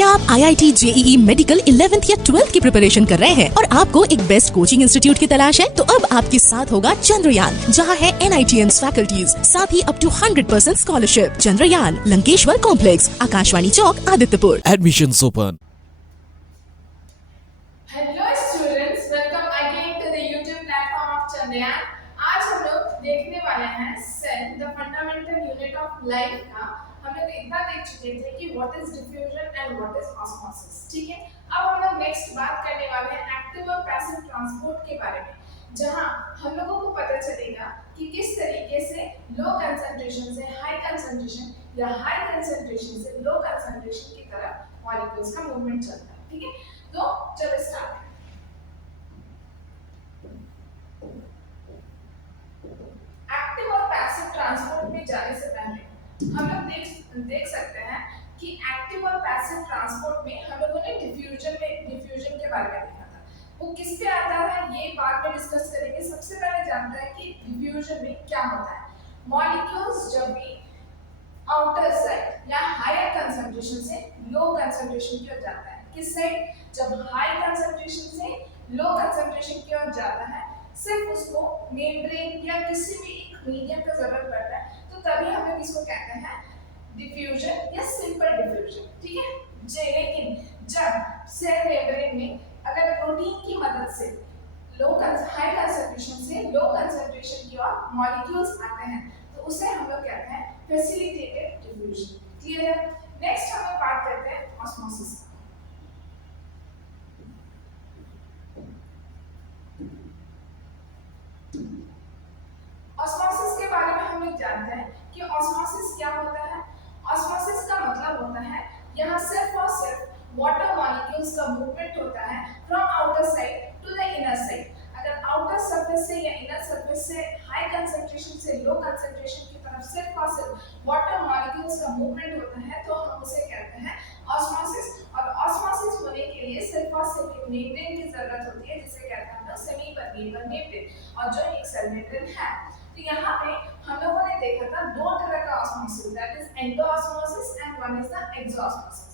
क्या आप IIT JEE medical 11th या 12th की प्रिपरेशन कर रहे हैं और आपको एक बेस्ट कोचिंग इंस्टीट्यूट की तलाश है? तो अब आपके साथ होगा चंद्रयान, जहां है NITN फैकल्टीज, साथ ही up to 100% scholarship. Chandrayaan, Lankeshwar complex, Akashvani Chowk, Adityapur. Admissions open. Hello students, welcome again to the YouTube platform of Chandrayaan. आज हम लोग देखने वाले हैं cell the fundamental unit of life का। हम लोग इतना देख चुके थे कि what is diffusion and what is osmosis. ठीक है, अब हम लोग नेक्स्ट बात करने वाले हैं एक्टिव और पैसिव ट्रांसपोर्ट के बारे में, जहां हम लोगों को पता चलेगा कि किस तरीके से लो कंसंट्रेशन से हाई कंसंट्रेशन या हाई कंसंट्रेशन से लो कंसंट्रेशन की तरफ मॉलिक्यूल्स का मूवमेंट चलता है। ठीक है, तो चलो स्टार्ट करें। एक्टिव और पैसिव ट्रांसपोर्ट में जाने से पहले हम लोग देख सकते हैं कि एक्टिव और पैसिव ट्रांसपोर्ट में हम लोगों ने डिफ्यूजन के बारे में देखा था। वो किस पे आता है ये बाद में डिस्कस करेंगे। सबसे पहले जानते हैं कि डिफ्यूजन में क्या होता है। मॉलिक्यूल्स जब भी आउटर साइड या हायर कंसंट्रेशन से लो कंसंट्रेशन की ओर जाता है, किस साइड? जब हाई कंसंट्रेशन से लो कंसंट्रेशन की ओर जाता है, सिर्फ उसको मेम्ब्रेन या किसी भी एक मीडियम का जरूरत पड़ता है, तो तभी हम लोग इसको कहते हैं डिफ्यूजन या सिंपल डिफ्यूजन। ठीक है, लेकिन जब सेल मेम्ब्रेन में अगर प्रोटीन की मदद से हाई कंसंट्रेशन से लो कंसंट्रेशन की ओर मॉलिक्यूल्स आते हैं, तो उसे हम लोग कहते हैं फैसिलिटेटेड डिफ्यूजन। क्लियर है? नेक्स्ट हम लोग बात करते हैं ऑस्मोसिस। ऑस्मोसिस के बारे में हम लोग जानते हैं कि ऑस्मोसिस क्या होता है। ऑस्मोसिस का मतलब होता है यहाँ सिर्फ और सिर्फ वाटर मॉलिक्यूल्स का मूवमेंट होता है from outer side to the inner side. अगर आउटर सरफेस से या इनर सरफेस से हाई कंसंट्रेशन से लो कंसंट्रेशन की तरफ सिर्फ और सिर्फ वाटर मॉलिक्यूल्स का मूवमेंट होता है, तो हम उसे कहते हैं ऑस्मोसिस। और ऑस्मोसिस होने के लिए सिर्फ और सिर्फ एक मेम्ब्रेन की जरूरत होती है, जिसे कहते हैं सेमी परमेबल मेम्ब्रेन, और जो एक सेल मेम्ब्रेन है। तो यहाँ पे हम लोगों ने देखा था दो तरह का osmosis, that is endosmosis and one is the exosmosis.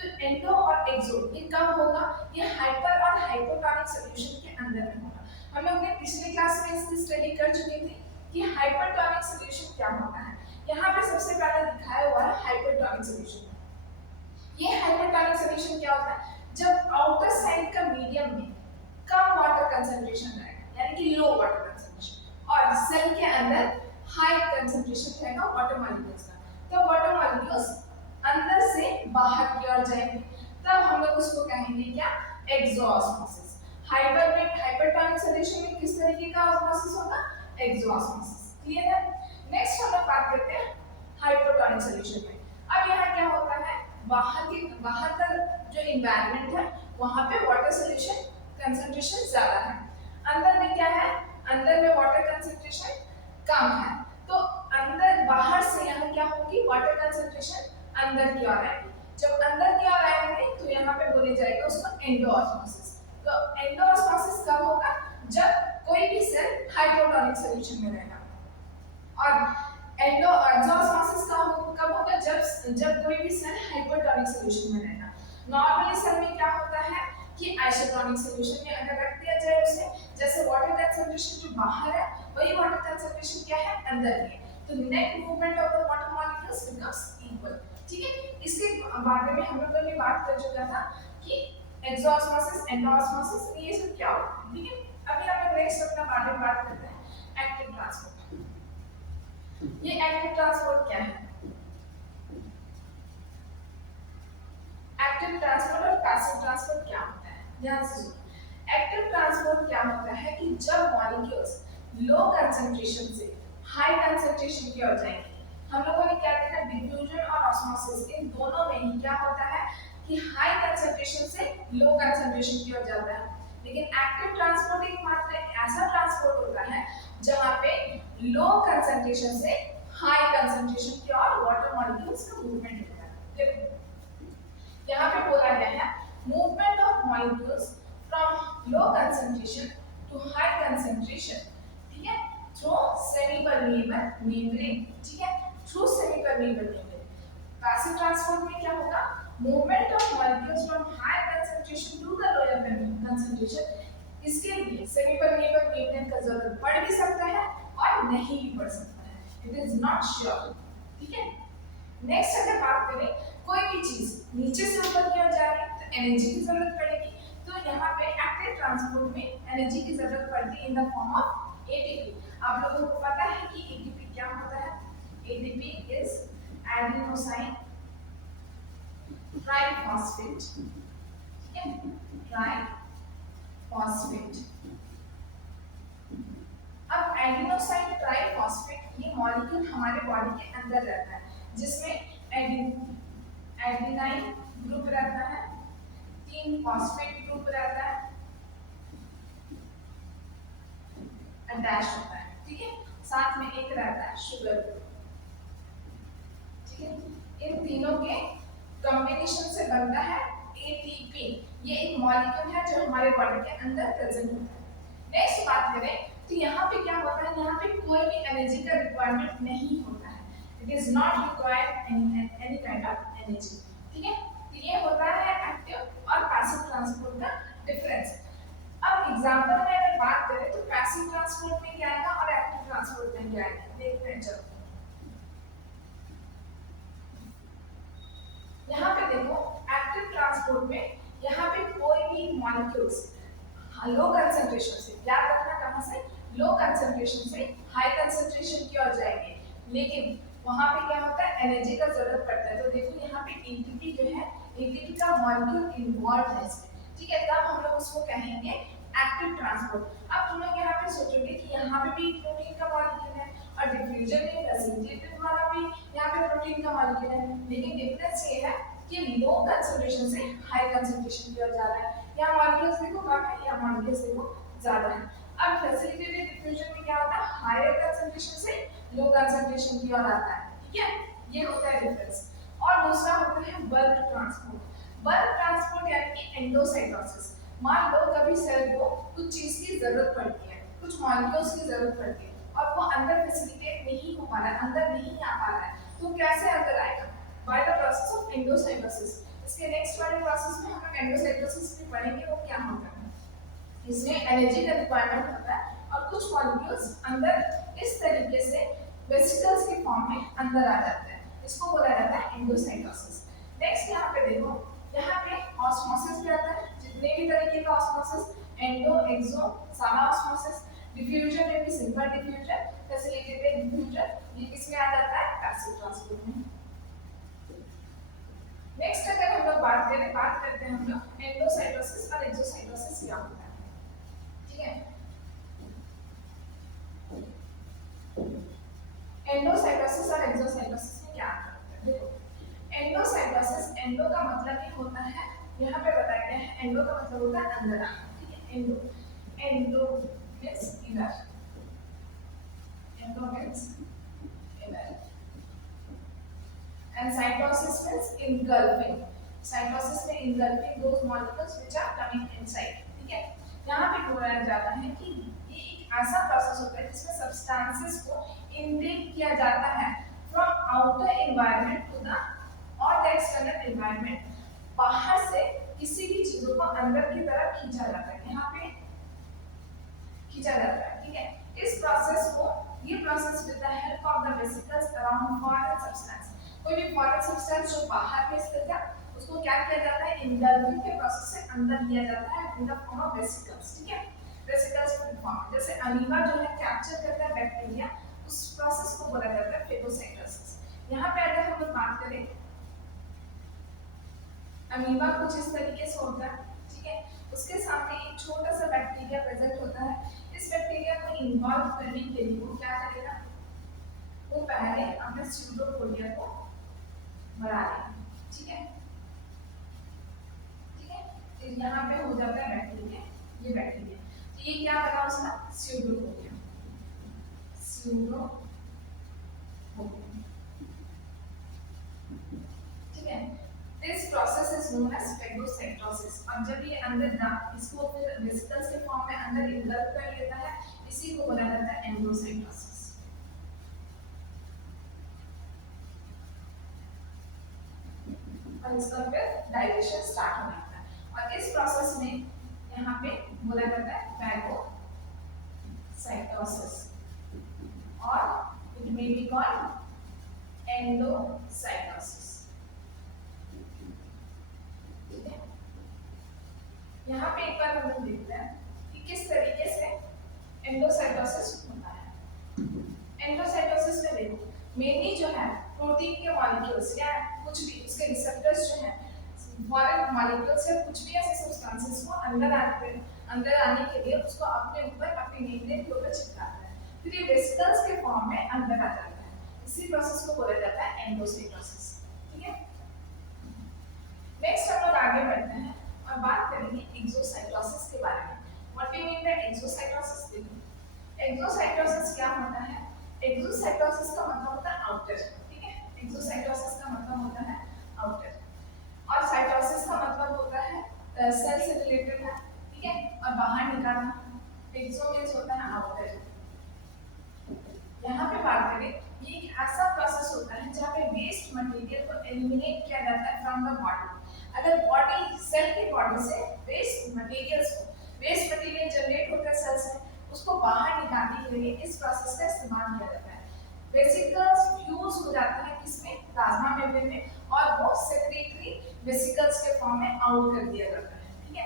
तो एंडो और एक्सो ये कब होगा? ये हाइपर और हाइपोटोनिक सॉल्यूशन के अंदर में होगा। हम लोग ने पिछले क्लास में इसकी स्टडी कर चुके थे कि हाइपरटोनिक सॉल्यूशन क्या होता है। यहाँ पे सबसे पहले दिखाया हुआ है हाइपरटोनिक सॉल्यूशन। ये हाइपरटोनिक सॉल्यूशन क्या होता है? जब आउटर साइड का मीडियम में कम वाटर कंसंट्रेशन रहेगा, यानी कि लो वाटर कंसंट्रेशन, और सेल के अंदर हाई कंसंट्रेशन रहेगा वाटर मॉलिक्यूल्स का, तो वाटर मॉलिक्यूल्स अंदर से बाहर की ओर जाएंगे, तब हम लोग उसको कहेंगे क्या? एक्सोऑस्मोसिस। हाइपरटोनिक सॉल्यूशन में किस तरीके का ऑस्मोसिस होगा? एक्सोऑस्मोसिस। क्लियर है? नेक्स्ट हम लोग बात करते हैं हाइपोटोनिक सॉल्यूशन में। अब यहाँ क्या होता है? बाहर का जो एनवायरनमेंट है वहां पे वाटर सॉल्यूशन कंसंट्रेशन ज्यादा है, अंदर में क्या है? अंदर में वाटर कंसंट्रेशन कम है, तो अंदर बाहर से यहाँ क्या होगी? वाटर कंसंट्रेशन अंदर की ओर आएगी। जब अंदर की ओर आएंगे तो यहाँ पे बोले जाएगा उसको एंडोऑस्मोसिस। तो एंडोऑस्मोसिस कब होगा? जब कोई भी सेल हाइपोटोनिक सॉल्यूशन में रहेगा। और एक्सोऑस्मोसिस कब होगा? जब कोई भी सेल हाइपोटोनिक सॉल्यूशन में रहेगा। नॉर्मली सेल में क्या होता है कि आइसोटोनिक सॉल्यूशन में अगर रख दिया जाए उसे, जैसे वाटर कंसंट्रेशन जो बाहर है वही वाटर कंसंट्रेशन क्या है? अंदर है, तो net movement of the water molecules becomes equal. ठीक है, इसके बारे में हम लोगों ने बात कर चुका था कि एक्सोऑस्मोसिस, एंडोऑस्मोसिस, ये सब क्या होता है। ठीक है, अभी हम लोग नेक्स्ट अपना बारे में बात करते हैं एक्टिव ट्रांसपोर्ट। ये एक्टिव ट्रांसपोर्ट क्या है? एक्टिव ट्रांसपोर्ट और पैसिव ट्रांसपोर्ट क्या होता है? ध्यान से सुनो। एक्टिव ट्रांसपोर्ट क्या होता है कि जब मॉलिक्यूल्स लो कंसंट्रेशन से हाई कंसंट्रेशन की ओर जाएंगे। हम लोगों ने क्या देखा? डिफ्यूजन और ऑस्मोसिस, इन दोनों में ही क्या होता है कि हाई कंसंट्रेशन से लो कंसंट्रेशन की ओर जाता है। लेकिन एक्टिव ट्रांसपोर्ट एकमात्र ऐसा ट्रांसपोर्ट होता है जहां पे लो कंसंट्रेशन से हाई कंसंट्रेशन की ओर वाटर मॉलिक्यूल्स का मूवमेंट होता है। देखो यहाँ पे बोला गया है movement of molecules from low concentration to high concentration, ठीक है, थ्रू सेमी परमेबल मेम्ब्रेन। ठीक है, through semi permeable membrane. Passive transport में क्या होगा? Movement of molecules from higher concentration to the lower concentration, इसके लिए सेमी परमिएबल मेम्ब्रेन का जरूरत पड़ भी सकता है और नहीं भी पड़ सकता है, इट इज नॉट श्योर। ठीक है, नेक्स्ट अगर बात करें, कोई भी चीज नीचे से ऊपर की ओर जा रही है तो एनर्जी की जरूरत पड़ेगी, तो यहाँ पे एक्टिव ट्रांसपोर्ट में एनर्जी की जरूरत पड़ती है in the form of ATP. आप लोगों को पता है कि एटीपी क्या होता है, एटीपी इज एडेनोसाइन ट्राइफॉस्फेट, ठीक है, ट्राइफॉस्फेट। अब एडेनोसाइन ट्राइफॉस्फेट ये मॉलिक्यूल हमारे बॉडी के अंदर रहता है, जिसमें एडेनाइन ग्रुप रहता है, 3 फॉस्फेट ग्रुप रहता है, अटैच होता है, ठीक है, साथ में एक रहता है शुगर ग्रुप, ठीक है। इन तीनों के कॉम्बिनेशन से बनता है एटीपी। ये एक मॉलिक्यूल है जो हमारे बॉडी के अंदर प्रेजेंट होता है। नेक्स्ट बात करें तो यहाँ पे क्या होता है, यहाँ पे कोई भी एनर्जी का रिक्वायरमेंट नहीं होता है, it is not required any kind of energy, ठीक है। तो ये होता है एक्टिव और पैसिव ट्रांसपोर्ट का डिफरेंस। अब एग्जांपल में अगर बात करें तो पैसिव ट्रांसपोर्ट में क्या आएगा और एक्टिव ट्रांसपोर्ट में क्या आएगा, देखते हैं। चलो यहाँ पे देखो, एक्टिव ट्रांसपोर्ट में यहाँ पे कोई भी मॉलिक्यूल्स लो कंसंट्रेशन से, याद रखना कहाँ से, लो कंसंट्रेशन से हाई कंसंट्रेशन की ओर जाएंगे, लेकिन वहां पे क्या होता है, एनर्जी का जरूरत पड़ता है। तो देखो यहाँ पे एटीपी जो है, एटीपी का मॉलिक्यूल इन्वॉल्व है इसमें, ठीक है, तब हम लोग उसको कहेंगे एक्टिव ट्रांसपोर्ट। अब तुम लोग यहाँ पे सोचोगे कि यहाँ पे भी प्रोटीन का मॉलिक्यूल है और डिफ्यूजन में फैसिलिटेटेड वाला भी यहाँ पे प्रोटीन का मॉलिक्यूल है, लेकिन डिफरेंस ये है कि लो कंसंट्रेशन से हाई कंसंट्रेशन की ओर जा रहा है। यहाँ मॉलिक्यूल्स देखो कम है, यहाँ मॉलिक्यूल्स देखो ज्यादा है। अब फैसिलिटेटेड डिफ्यूजन में क्या होता है, हायर कंसंट्रेशन से लो कंसंट्रेशन की ओर आता है, ठीक है, ये होता है डिफरेंस। और दूसरा होता है बल्क ट्रांसपोर्ट। बल्क ट्रांसपोर्ट यानी कि एंडोसाइटोसिस। मान लो कभी सेल को कुछ चीज की जरूरत पड़ती है, कुछ मॉलिक्यूल्स की जरूरत पड़ती है और वो अंदर फैसिलिटेट नहीं हो पा रहा है, अंदर नहीं आ पा रहा है, तो कैसे अंदर आएगा, by the process of endocytosis. इसके नेक्स्ट वाले प्रोसेस में हम लोग एंडोसाइटोसिस भी पढ़ेंगे वो क्या होता है। इसमें एनर्जी का रिक्वायरमेंट होता है और कुछ मॉलिक्यूल्स अंदर इस तरीके से वेसिकल्स के फॉर्म में अंदर आ जाते हैं, इसको बोला जाता है एंडोसाइटोसिस। नेक्स्ट यहाँ पे देखो, यहाँ पे ऑस्मोसिस भी आता है, जितने भी तरीके का ऑस्मोसिस, एंडो एक्सो सारा ऑस्मोसिस, डिफ्यूजन में भी सिंपल डिफ्यूजन, फैसिलिटेटेड डिफ्यूजन, ये किसमें आ जाता है, पैसिव ट्रांसपोर्ट में। नेक्स्ट अगर हम लोग बात करते हैं हम लोग एंडोसाइटोसिस और एक्सोसाइटोसिस क्या होता है, ठीक है। एंडोसाइटोसिस और एक्सोसाइटोसिस में क्या अंतर होता है, देखो एंडोसाइटोसिस, एंडो का मतलब ये होता है, यहाँ पे बताया गया है, एंडो का मतलब होता है अंदर आना, ठीक है, endo, endo means inner, endo means inner, and cytosis means engulfing, cytosis में engulfing those molecules which are coming inside, ठीक है। यहाँ पे बोला जाता है कि ये एक ऐसा प्रोसेस होता है जिसमें सब्सटेंसेस को इनटेक किया जाता है from outer environment to the और द एक्सटर्नल एनवायरनमेंट, बाहर से किसी भी चीजों को अंदर की तरफ खींचा जाता है, यहाँ पे खींचा जाता है, ठीक है। इस प्रोसेस को, ये process with the help of the vesicles around foreign substance, कोई भी फॉरेन सब्सटेंस जो बाहर में स्थित है उसको क्या किया जाता है, इंगल्फिंग के प्रोसेस से अंदर लिया जाता है in the form of vesicles, ठीक है, वेसिकल्स फॉर्म। जैसे अमीबा जो है कैप्चर करता है बैक्टीरिया, उस प्रोसेस को बोला जाता है फेगोसाइटोसिस। यहाँ पे अगर हम लोग बात करें, अमीबा कुछ इस तरीके से होता है, ठीक है, उसके सामने एक छोटा सा बैक्टीरिया प्रेजेंट होता है। इस बैक्टीरिया को इन्वॉल्व करने के लिए वो क्या करेगा, वो पहले अपने स्यूडोपोडिया को बढ़ा लेगा, ठीक है, ठीक है, तो यहाँ पे हो जाता है बैक्टीरिया, ये बैक्टीरिया, तो ये क्या बना उसका, स्यूडोपोडिया, स्यूडोपोडिया, ठीक है। This process is known as phagocytosis. और जब ये अंदर ना इसको फिर वेसिकल्स के फॉर्म में अंदर इन्गल्फ कर लेता है, इसी को बोला जाता है एंडोसाइटोसिस। और इसका फिर डाइजेशन स्टार्ट होने लगता है। और इस प्रोसेस में यहाँ पे बोला जाता है फैगोसाइटोसिस और it may be called endocytosis. ठीक है, यहाँ पे एक बार हम लोग देखते हैं कि किस तरीके से एंडोसाइटोसिस होता है। एंडोसाइटोसिस में देखो मेनली जो है प्रोटीन के मॉलिक्यूल्स या कुछ भी उसके रिसेप्टर्स जो है फॉरेन मॉलिक्यूल्स या कुछ भी ऐसे सब्सटेंसेस को अंदर आने के लिए उसको अपने ऊपर अपने मेम्ब्रेन के ऊपर चिपकाता है, फिर ये वेसिकल्स के फॉर्म में अंदर आ जाता है। इसी प्रोसेस को बोला जाता है एंडोसाइटोसिस। ठीक है, नेक्स्ट हम लोग आगे बढ़ते हैं और बात करेंगे एक्सोसाइटोसिस के बारे में। What do you mean by exocytosis? Exocytosis क्या होता है? एक्सोसाइटोसिस का मतलब होता है आउटर। ठीक है, एक्सोसाइटोसिस का मतलब होता है आउटर और साइटोसिस का मतलब होता है सेल से रिलेटेड है। ठीक है, और बाहर निकालना। एक्सो मींस होता है आउटर। यहाँ पे बात करें, ये एक ऐसा प्रोसेस होता है जहाँ पे वेस्ट मटेरियल को एलिमिनेट किया जाता है फ्रॉम द बॉडी। अगर बॉडी सेल की बॉडी से वेस्ट मटेरियल जनरेट होता है सेल से, उसको बाहर निकालने के लिए इस प्रोसेस का इस्तेमाल किया जाता है। वेसिकल्स फ्यूज हो जाता है किसमें? प्लाज्मा मेम्ब्रेन में, और वो सेक्रेटरी वेसिकल्स के फॉर्म में आउट कर दिया जाता है। ठीक है,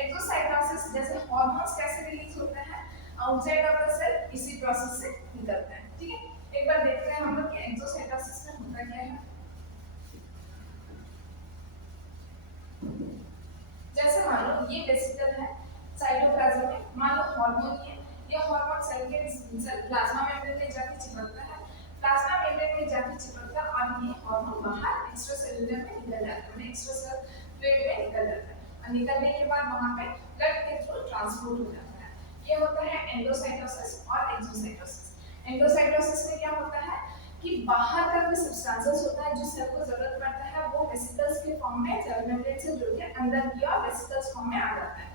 एक्सोसाइटोसिस जैसे हार्मोन्स कैसे रिलीज होते हैं आउटसाइड ऑफ द सेल, इसी प्रोसेस से निकलता है। ठीक है, एक बार देखते हैं हम लोग कि एक्सोसाइटोसिस में होता क्या है। जैसे मान लो ये वेसिकल है साइटोप्लाज्म में, मान लो हार्मोन ये हार्मोन सेल के प्लाज्मा मेम्ब्रेन में जाके चिपकता है, प्लाज्मा मेम्ब्रेन में जाके चिपकता है और ये हार्मोन बाहर एक्स्ट्रा सेलुलर में निकल जाता है, एक्स्ट्रा सेल फ्लूइड में निकल जाता है और निकलने के बाद वहां पे ब्लड के थ्रू ट्रांसपोर्ट हो जाता है। ये होता है एंडोसाइटोसिस और एक्सोसाइटोसिस। एंडोसाइटोसिस में क्या होता है कि बाहर का कोई सब्सटेंसेस होता है जो सेल को जरूरत पड़ता है, वो वेसिकल्स के फॉर्म में सेल मेम्ब्रेन से जुड़ के अंदर की ओर वेसिकल्स फॉर्म में आ जाता है।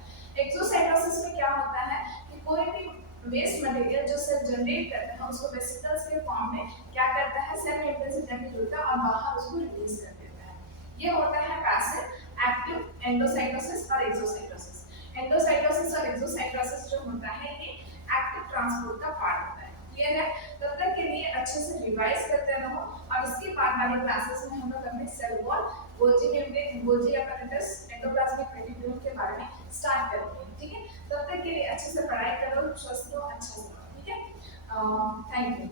एक्सोसाइटोसिस में क्या होता है कि कोई भी वेस्ट मटेरियल जो सेल जनरेट करते हैं उसको वेसिकल्स के फॉर्म में क्या करता है, सेल मेम्ब्रेन से जाके जुड़ता है और बाहर उसको रिलीज कर देता है। ये होता है पैसिव एक्टिव एंडोसाइटोसिस और एक्सोसाइटोसिस। एंडोसाइटोसिस और एक्सोसाइटोसिस जो होता है ये एक्टिव ट्रांसपोर्ट का पार्ट होता है। क्लियर है? तब तक के लिए अच्छे से रिवाइज करते रहो और इसके बाद वाले क्लासेस में हम लोग अपने cell wall, Golgi membrane, Golgi apparatus, endoplasmic reticulum के बारे में स्टार्ट करेंगे। ठीक है, तब तक के लिए अच्छे से पढ़ाई करो, स्वस्थ रहो, अच्छा रहो। ठीक है, थैंक यू।